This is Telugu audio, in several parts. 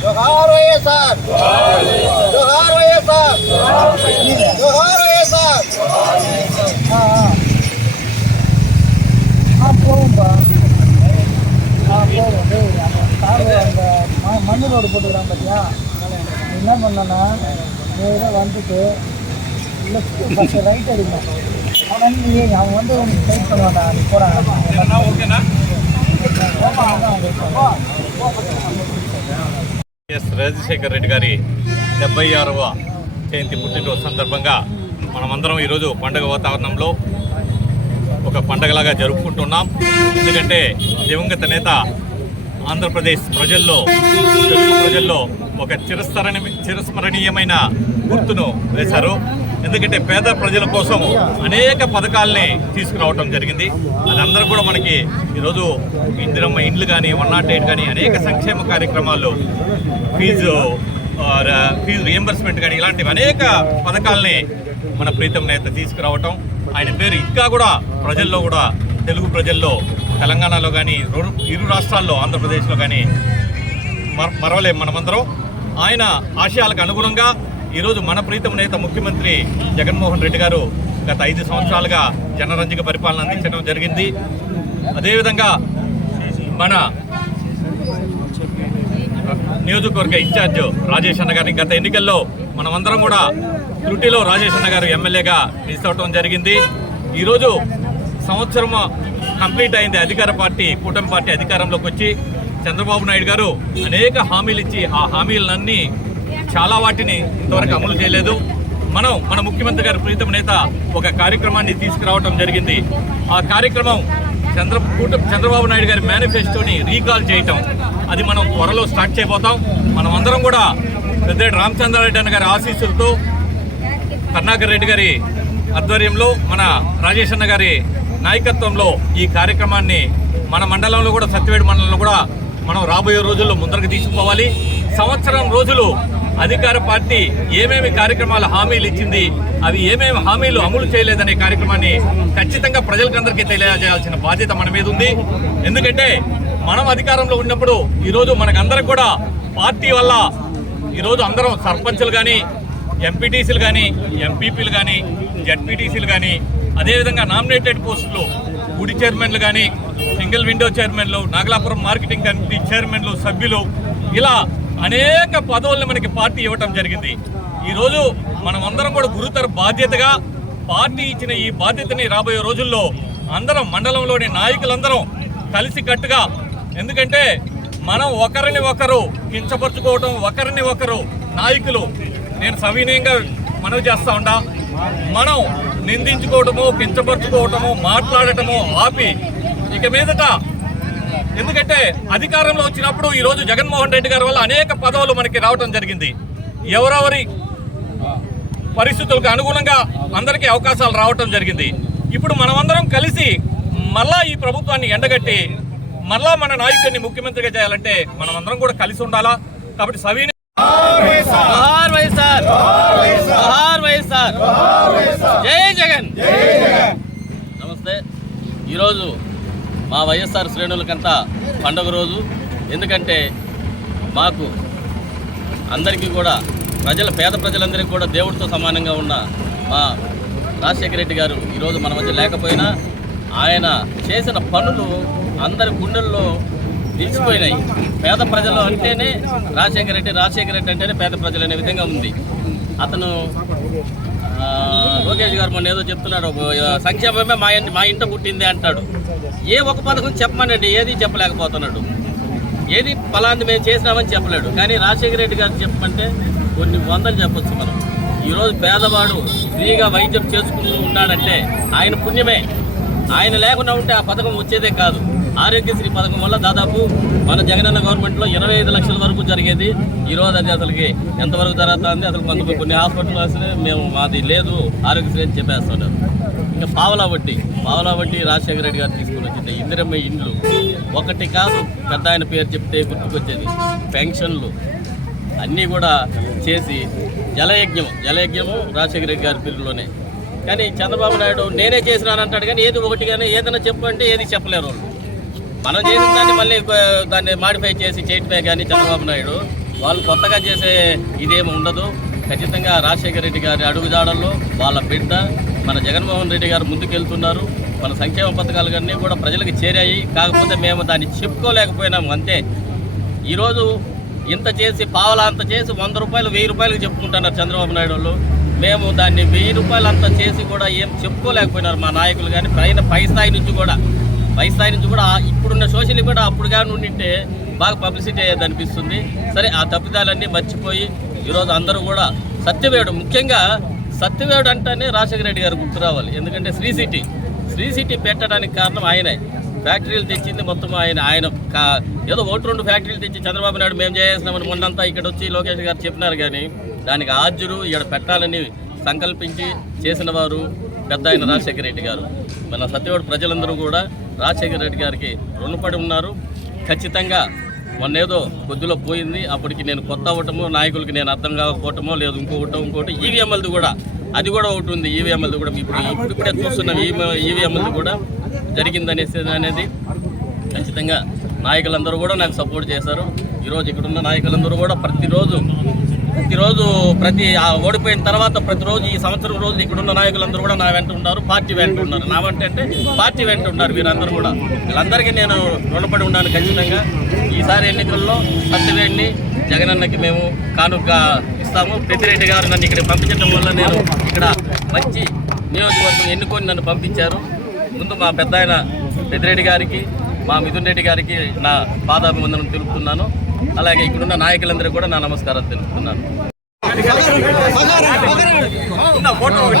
जोहार हो सर जोहार हो सर जोहार हो सर நான் போகும்பா கார் அந்த மண் ரோடு போட்டுக்கிறான் பார்த்தியா என்ன பண்ணேன்னா நேராக வந்துட்டு இல்லை ஃபஸ்ட்டு ரைட் அடிப்பேன் அவன் நீ அவன் வந்து கைட் பண்ணுவான்டா நீ போகிறான் ஓகேண்ணா ஆமாம் அவங்க ఎస్ రాజశేఖర్ రెడ్డి గారి డెబ్బై ఆరవ జయంతి పుట్టినరోజు సందర్భంగా మనమందరం ఈరోజు పండగ వాతావరణంలో ఒక పండగలాగా జరుపుకుంటున్నాం. ఎందుకంటే దివంగత నేత ఆంధ్రప్రదేశ్ ప్రజల్లో తెలుగు ప్రజల్లో ఒక చిరస్మరణి చిరస్మరణీయమైన గుర్తును వేశారు. ఎందుకంటే పేద ప్రజల కోసం అనేక పథకాల్ని తీసుకురావటం జరిగింది. అదందరూ కూడా మనకి ఈరోజు ఇందిరమ్మ ఇండ్లు కానీ వన్ నాట్ ఎయిట్ కానీ అనేక సంక్షేమ కార్యక్రమాలు ఫీజు ఫీజు రియంబర్స్మెంట్ కానీ ఇలాంటివి అనేక పథకాల్ని మన ప్రీతం నేత తీసుకురావటం. ఆయన పేరు ఇంకా కూడా ప్రజల్లో కూడా తెలుగు ప్రజల్లో తెలంగాణలో కానీ ఇరు రాష్ట్రాల్లో ఆంధ్రప్రదేశ్లో కానీ మర మరవలేం మనమందరం. ఆయన ఆశయాలకు అనుగుణంగా ఈరోజు మన ప్రీతం నేత ముఖ్యమంత్రి జగన్మోహన్ రెడ్డి గారు గత ఐదు సంవత్సరాలుగా జనరంజక పరిపాలన అందించడం జరిగింది. అదేవిధంగా మన నియోజకవర్గ ఇన్ఛార్జ్ రాజేష్ అన్న గారిని గత ఎన్నికల్లో మనమందరం కూడా త్రుటిలో రాజేష్ అన్న గారు ఎమ్మెల్యేగా మిస్ జరిగింది. ఈరోజు సంవత్సరం కంప్లీట్ అయింది. అధికార పార్టీ కూటమి పార్టీ అధికారంలోకి వచ్చి చంద్రబాబు నాయుడు గారు అనేక హామీలు ఇచ్చి ఆ హామీలన్నీ చాలా వాటిని ఇంతవరకు అమలు చేయలేదు. మనం మన ముఖ్యమంత్రి గారి ప్రీతం నేత ఒక కార్యక్రమాన్ని తీసుకురావడం జరిగింది. ఆ కార్యక్రమం చంద్ర చంద్రబాబు నాయుడు గారి మేనిఫెస్టోని రీకాల్ చేయటం. అది మనం త్వరలో స్టార్ట్ చేయబోతాం. మనం అందరం కూడా పెద్ద రామచంద్రారెడ్డి అన్న గారి ఆశీస్సులతో కర్ణాకర్ రెడ్డి గారి ఆధ్వర్యంలో మన రాజేష్ అన్న గారి నాయకత్వంలో ఈ కార్యక్రమాన్ని మన మండలంలో కూడా సత్యవేడి మండలంలో కూడా మనం రాబోయే రోజుల్లో ముందరకు తీసుకుపోవాలి. సంవత్సరం రోజులు అధికార పార్టీ ఏమేమి కార్యక్రమాల హామీలు ఇచ్చింది అవి ఏమేమి హామీలు అమలు చేయలేదనే కార్యక్రమాన్ని ఖచ్చితంగా ప్రజలకందరికీ తెలియజేయాల్సిన బాధ్యత మన మీద ఉంది. ఎందుకంటే మనం అధికారంలో ఉన్నప్పుడు ఈరోజు మనకందరం కూడా పార్టీ వల్ల ఈరోజు అందరం సర్పంచ్లు కానీ ఎంపీటీసీలు కానీ ఎంపీపీలు కానీ జడ్పీటీసీలు కానీ అదేవిధంగా నామినేటెడ్ పోస్టులు గుడి చైర్మన్లు కానీ సింగిల్ విండో చైర్మన్లు నాగలాపురం మార్కెటింగ్ కమిటీ చైర్మన్లు సభ్యులు ఇలా అనేక పదవులను మనకి పార్టీ ఇవ్వటం జరిగింది. ఈరోజు మనం అందరం కూడా గురుతర బాధ్యతగా పార్టీ ఇచ్చిన ఈ బాధ్యతని రాబోయే రోజుల్లో అందరం మండలంలోని నాయకులందరం కలిసి కట్టుగా ఎందుకంటే మనం ఒకరిని ఒకరు కించపరుచుకోవటం ఒకరిని ఒకరు నాయకులు. నేను సవినయంగా మనవి చేస్తా ఉంటా మనం నిందించుకోవటము కించపరుచుకోవటము మాట్లాడటము ఆపి ఇక మీదట ఎందుకంటే అధికారంలో వచ్చినప్పుడు ఈ రోజు జగన్మోహన్ రెడ్డి గారి వల్ల అనేక పదవులు మనకి రావటం జరిగింది. ఎవరెవరి పరిస్థితులకు అనుగుణంగా అందరికీ అవకాశాలు రావటం జరిగింది. ఇప్పుడు మనమందరం కలిసి మళ్ళా ఈ ప్రభుత్వాన్ని ఎండగట్టి మళ్ళా మన నాయకుడిని ముఖ్యమంత్రిగా చేయాలంటే మనమందరం కూడా కలిసి ఉండాలా? కాబట్టి సవీని జై జగన్. నమస్తే. ఈరోజు మా వైఎస్ఆర్ శ్రేణులకంతా పండుగ రోజు. ఎందుకంటే మాకు అందరికీ కూడా ప్రజల పేద ప్రజలందరికీ కూడా దేవుడితో సమానంగా ఉన్న మా రాజశేఖర రెడ్డి గారు ఈరోజు మన మధ్య లేకపోయినా ఆయన చేసిన పనులు అందరి గుండెల్లో నిలిచిపోయినాయి. పేద ప్రజలు అంటేనే రాజశేఖర రెడ్డి రాజశేఖర రెడ్డి అంటేనే పేద ప్రజలు అనే విధంగా ఉంది. అతను లోకేష్ గారు మొన్న ఏదో చెప్తున్నాడు సంక్షేమమే మా ఇంటి మా ఇంట పుట్టింది అంటాడు. ఏ ఒక పథకం చెప్పమనండి ఏది చెప్పలేకపోతున్నాడు. ఏది ఫలాంది మేము చేసినామని చెప్పలేడు. కానీ రాజశేఖర రెడ్డి గారు చెప్పమంటే కొన్ని వందలు చెప్పొచ్చు మనం. ఈరోజు పేదవాడు ఫ్రీగా వైద్యం చేసుకుంటూ ఉన్నాడంటే ఆయన పుణ్యమే. ఆయన లేకుండా ఉంటే ఆ పథకం వచ్చేదే కాదు. ఆరోగ్యశ్రీ పథకం వల్ల దాదాపు మన జగనన్న గవర్నమెంట్లో ఇరవై ఐదు లక్షల వరకు జరిగేది. ఈరోజు అది అసలుకి ఎంతవరకు జరుగుతుంది? అసలు కొంత కొన్ని హాస్పిటల్స్ మేము మాది లేదు. ఆరోగ్యశ్రీ అని చెప్పేస్తున్నారు. ఇంకా పావలా వడ్డీ. పావలా వడ్డీ రాజశేఖర రెడ్డి గారు తీసుకుని వచ్చింది. ఇందిరమ్మ ఇండ్లు. ఒకటి కాదు పెద్ద ఆయన పేరు చెప్తే గుర్తుకొచ్చేది. పెన్షన్లు. అన్నీ కూడా చేసి జలయజ్ఞం. జలయజ్ఞము రాజశేఖర రెడ్డి గారి పేరులోనే. కానీ చంద్రబాబు నాయుడు నేనే చేసినానంటాడు కానీ ఏది ఒకటి కానీ ఏదైనా చెప్పు అంటే ఏది చెప్పలేరు వాళ్ళు. మనం చేసిన దాన్ని మళ్ళీ దాన్ని మాడిఫై చేసి చేయటమే కానీ చంద్రబాబు నాయుడు. వాళ్ళు కొత్తగా చేసే ఇదేమి ఉండదు. ఖచ్చితంగా రాజశేఖర రెడ్డి గారి అడుగుజాడల్లో వాళ్ళ బిడ్డ మన జగన్మోహన్ రెడ్డి గారు ముందుకెళ్తున్నారు. మన సంక్షేమ పథకాలు అన్నీ కూడా ప్రజలకు చేరాయి. కాకపోతే మేము దాన్ని చెప్పుకోలేకపోయినాము అంతే. ఈరోజు ఇంత చేసి పావలా అంత చేసి వంద రూపాయలు వెయ్యి రూపాయలకు చెప్పుకుంటున్నారు చంద్రబాబు నాయుడు వాళ్ళు. మేము దాన్ని వెయ్యి రూపాయలు అంత చేసి కూడా ఏం చెప్పుకోలేకపోయినారు మా నాయకులు కానీ పైన పై స్థాయి నుంచి కూడా. పై స్థాయి నుంచి కూడా ఇప్పుడున్న సోషల్ కూడా అప్పుడు కానీ ఉండింటే బాగా పబ్లిసిటీ అయ్యేది అనిపిస్తుంది. సరే ఆ తప్పిదాలన్నీ మర్చిపోయి ఈరోజు అందరూ కూడా సత్యవేడు ముఖ్యంగా సత్యవేడు అంటేనే రాజశేఖర రెడ్డి గారు గుర్తు రావాలి. ఎందుకంటే శ్రీ సిటీ. శ్రీ సిటీ పెట్టడానికి కారణం ఆయనే. ఫ్యాక్టరీలు తెచ్చింది మొత్తం ఆయన ఆయన కా- ఏదో ఒకటి రెండు ఫ్యాక్టరీలు తెచ్చి చంద్రబాబు నాయుడు మేము చేసేసినామని మొన్నంతా ఇక్కడ వచ్చి లోకేష్ గారు చెప్పినారు కానీ దానికి ఆద్యులు ఇక్కడ పెట్టాలని సంకల్పించి చేసిన వారు పెద్ద ఆయన రాజశేఖర రెడ్డి గారు. మన సత్యవాడ ప్రజలందరూ కూడా రాజశేఖర రెడ్డి గారికి రుణపడి ఉన్నారు. ఖచ్చితంగా మొన్న ఏదో కొద్దిలో పోయింది. అప్పటికి నేను కొత్త అవ్వటము నాయకులకి నేను అర్థం కాకపోవటమో లేదు ఇంకోటో ఇంకోటి ఈవీఎంఎల్ది కూడా అది కూడా ఒకటి ఉంది. ఈవీఎంఎల్ది కూడా ఇప్పుడు ఇప్పుడు ఇప్పుడే చూస్తున్నాం ఈవీఎంఎల్ది కూడా జరిగిందనేసి అనేది ఖచ్చితంగా నాయకులందరూ కూడా నాకు సపోర్ట్ చేశారు. ఈరోజు ఇక్కడున్న నాయకులందరూ కూడా ప్రతిరోజు ప్రతిరోజు ప్రతి ఆ ఓడిపోయిన తర్వాత ప్రతిరోజు ఈ సంవత్సరం రోజులు ఇక్కడున్న నాయకులందరూ కూడా నా వెంట ఉన్నారు పార్టీ వెంట ఉన్నారు. నా వెంట అంటే పార్టీ వెంట ఉన్నారు వీరందరూ కూడా. వీళ్ళందరికీ నేను రుణపడి ఉన్నాను ఖచ్చితంగా. ఈసారి ఎన్నికల్లో సత్యవేడిని జగనన్నకి మేము కానుక ఇస్తాము. పెద్దిరెడ్డి గారు నన్ను ఇక్కడ పంపించడం వల్ల నేను ఇక్కడ మంచి నియోజకవర్గం ఎన్నుకొని నన్ను పంపించారు. ముందు మా పెద్ద ఆయన పెద్దిరెడ్డి గారికి మా మిథున్ రెడ్డి గారికి నా పాదాభివందనం తెలుపుతున్నాను. అలాగే ఇక్కడున్న నాయకులందరూ కూడా నా నమస్కారాలు తెలుపుతున్నాను. ఫోటో ఒకటి.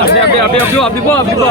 அப்படியே அப்படியே அப்படியே அப்படி போ அப்படி போ